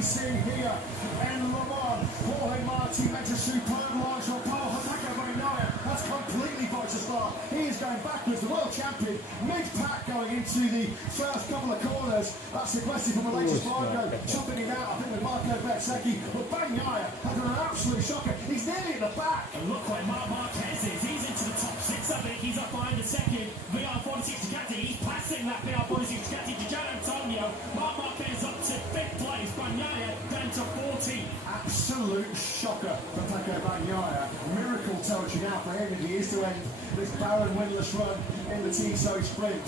racing here in Le Mans. Jorge Martin makes a superb launch on pole. That's completely botched the start. He is going backwards. The world champion, mid-pack going into the first couple of corners. That's aggressive from the latest Marco, chopping him out, I think, with Marquez. But Bagnaia has an absolute shocker. He's nearly in the back. And look where Marquez is. He's into the top six, I think. He's up behind the second. VR46 Ducati. He's passing that VR46 Ducati to Gian Antonio. Marquez up to fifth place. Bagnaia down to 14. Absolute shocker for Paco Bagnaia. Miracle territory now for him if he is to end this barren winless run in the Tissot sprint.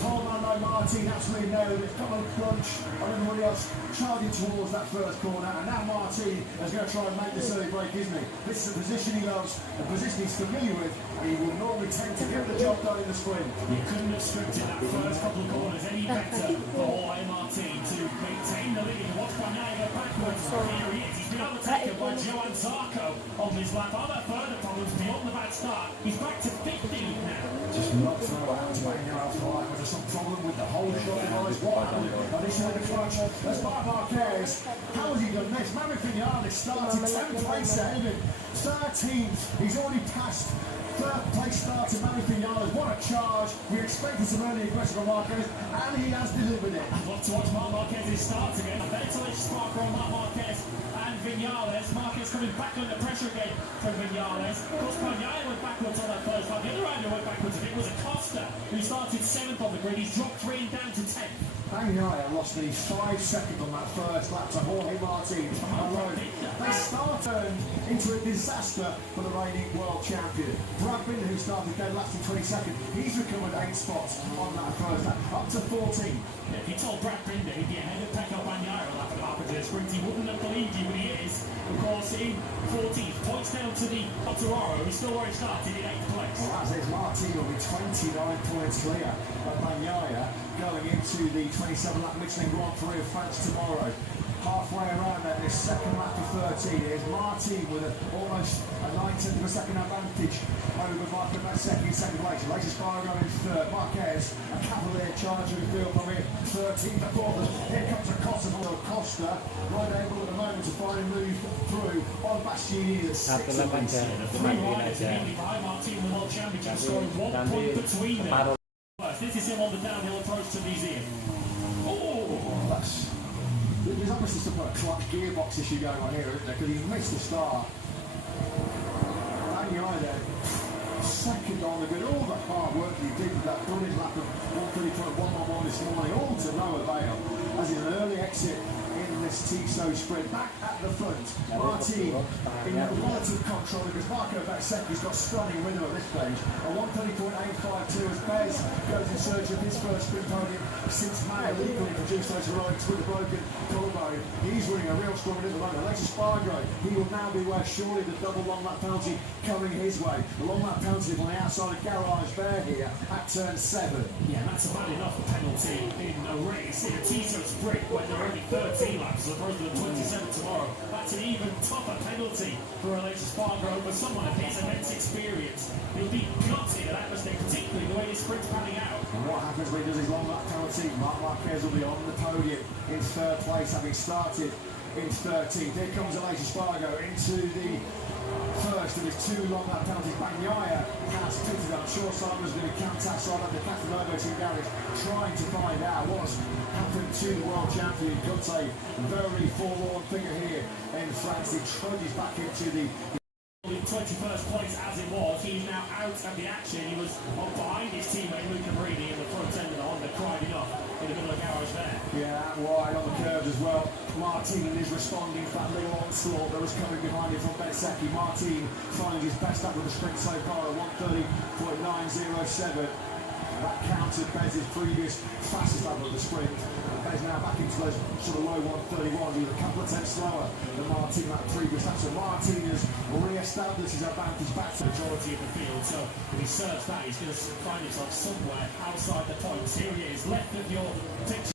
Paul Martin absolutely nailed it. Come on, crunch on everybody else charging towards that first corner. And now Martin is going to try and make this early break, isn't he? This is a position he loves, a position he's familiar with, and he will normally tend to get the job done in the sprint. You couldn't have scripted that first couple of corners any better for Jorge Martin to maintain the lead. Watch Bagnaia go backwards. Here he is. He's been overtaken by Joan Zarco on this lap. Are there further problems beyond the bad start? He's back to 15 now. Just not throw out to Bagnaia flying. Was there some problem with the whole shot device? What happened? Initially the clutch. That's by Marquez. How has he done this? Maverick Vinales started 10th place ahead of him. 13th. He's already passed third place start to Maverick Vinales. What a charge. We expected some early aggression from Marquez, and he has delivered it. I'd love to watch Marquez's start again. A ventilation spark from Marquez and Vinales. Marquez coming back under pressure again from Vinales. Of course, Bagnaia went backwards on that first lap. The other rider went backwards, and it was Acosta who started 7th on the grid. He's dropped 3 and down to 10th. Bagnaia lost the 5 seconds on that first lap to Jorge Martin alone. They start turned into a disaster for the reigning world champion. Brad Binder, who started dead last in 22nd, he's recovered 8 spots on that first lap, up to 14. Yeah, if you told Brad Binder he'd be ahead of Pecco Bagnaia on that half of the sprint, he wouldn't have believed you, but he is. Of course, in 14th, points down to the Motogp, who's still where he started in 8th place. Well, as is, Martin will be 29 points clear of Bagnaia going into the 27-lap Michelin Grand Prix of France tomorrow. Halfway around at this second lap of 13 is Martin with almost a 9/10 of a second advantage over Marquez in second place. Latest Spargo in third. Marquez, a cavalier charge of the field from here. 13th and 4th. Here comes Acosta, right able at the moment to finally move through on Bastianini at 6th. The 3 riders immediately behind Martin in the World Championship, scoring 1 point between them. This is him on the downhill approach to the museum. There's obviously some kind of clutch gearbox issue going on here, isn't there? Because he missed the start. Bagnaia there, second on the grid. All the hard work he did with that brilliant lap of 130.111 this morning, all to no avail. As in an early exit in this Tissot sprint, back at the front. Martin in relative control because Marquez has got stunning rhythm at this stage. A 130.852 as Bez goes in search of his first sprint podium since May illegally produced those heroics with a broken collarbone. He's running a real strong rhythm at the moment. Alexis Spargo, he will now be where surely the double long lap penalty coming his way. The long lap penalty on the outside of Garage Bear here at turn 7. Yeah, that's a bad enough penalty in a race in a Tissot sprint when there are only 13 laps as opposed to the 27 tomorrow. That's an even tougher penalty for Alexis Spargo, but someone of his immense experience. He'll be gutted at that mistake, particularly the way his sprint's panning out. And what happens when he does his long lap penalty? Marquez will be on the podium in 3rd place, having started in 13th. Here comes Alexis Spargo into the first of his 2 long lap penalties. Bagnaia has pitted up. Sure, Simon's going to contact side under Catanova to Garage, trying to find out what's happened to the world champion. Got a very forlorn figure here in France. He trudges back into the 21st place as it was. He's now out of the action. He was behind his teammate Luca Marini in the front end of the Honda, cried enough in the middle of the garage there. Yeah, wide on the curves as well. Martin is responding to that little onslaught that was coming behind him from Bezzecchi. Martin finding his best up with the sprint so far at 130.907. That countered Bez's previous fastest lap of the sprint. Bez now back into those sort of low 131s. He was a couple of tenths slower than Martin that previous lap. So Martin has re-established his advantage back to the majority of the field. So if he serves that, he's going to find himself somewhere outside the points. Here he is, left of your picture.